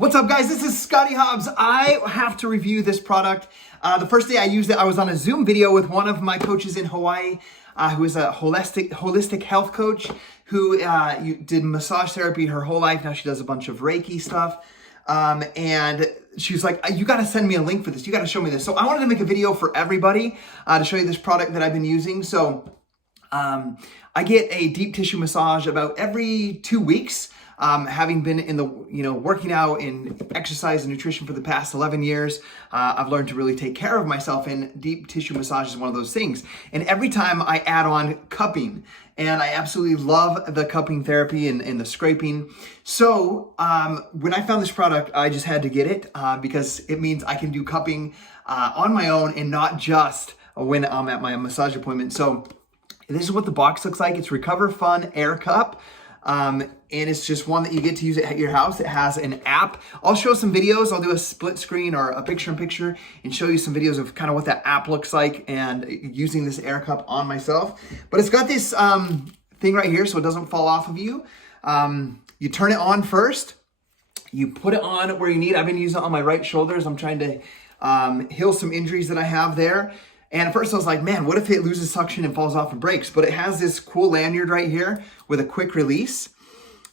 What's up, guys? This is Scotty Hobbs. I have to review this product. The first day I used it, I was on a Zoom video with one of my coaches in Hawaii, who is a holistic health coach who did massage therapy her whole life. Now she does a bunch of Reiki stuff. And she was like, you got to send me a link for this. You got to show me this. So I wanted to make a video for everybody to show you this product that I've been using. So I get a deep tissue massage about every 2 weeks. Having been in the, working out in exercise and nutrition for the past 11 years, I've learned to really take care of myself, and deep tissue massage is one of those things. And every time I add on cupping, and I absolutely love the cupping therapy and the scraping. So when I found this product, I just had to get it because it means I can do cupping on my own and not just when I'm at my massage appointment. So this is what the box looks like. It's Recoverfun Aircup. And it's just one that you get to use at your house. It has an app. I'll show some videos. I'll do a split screen or a picture-in-picture and show you some videos of kind of what that app looks like and using this Aircup on myself. But it's got this thing right here so it doesn't fall off of you. You turn it on first. You put it on where you need. I've been using it on my right shoulders. I'm trying to heal some injuries that I have there. And at first I was like, man, what if it loses suction and falls off and breaks? But it has this cool lanyard right here with a quick release.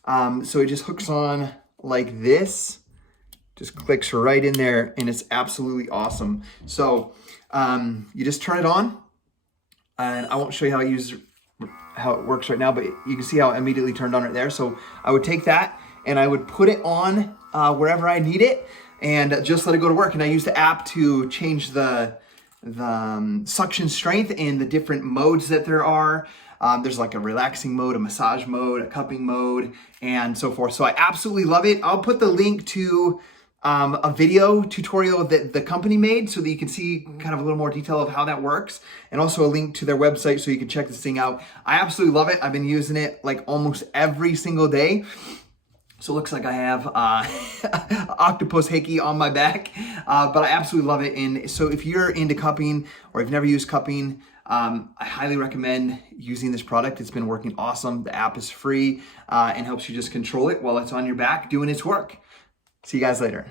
So it just hooks on like this, just clicks right in there, and it's absolutely awesome. So you just turn it on, and I won't show you how it works right now, but you can see how it immediately turned on right there. So I would take that and I would put it on wherever I need it and just let it go to work. And I use the app to change the suction strength and the different modes that there are. There's like a relaxing mode, a massage mode, a cupping mode, and so forth. So I absolutely love it. I'll put the link to a video tutorial that the company made so that you can see kind of a little more detail of how that works, and also a link to their website so you can check this thing out. I absolutely love it. I've been using it like almost every single day. So it looks like I have octopus hickey on my back, but I absolutely love it. And so if you're into cupping or you've never used cupping, I highly recommend using this product. It's been working awesome. The app is free and helps you just control it while it's on your back doing its work. See you guys later.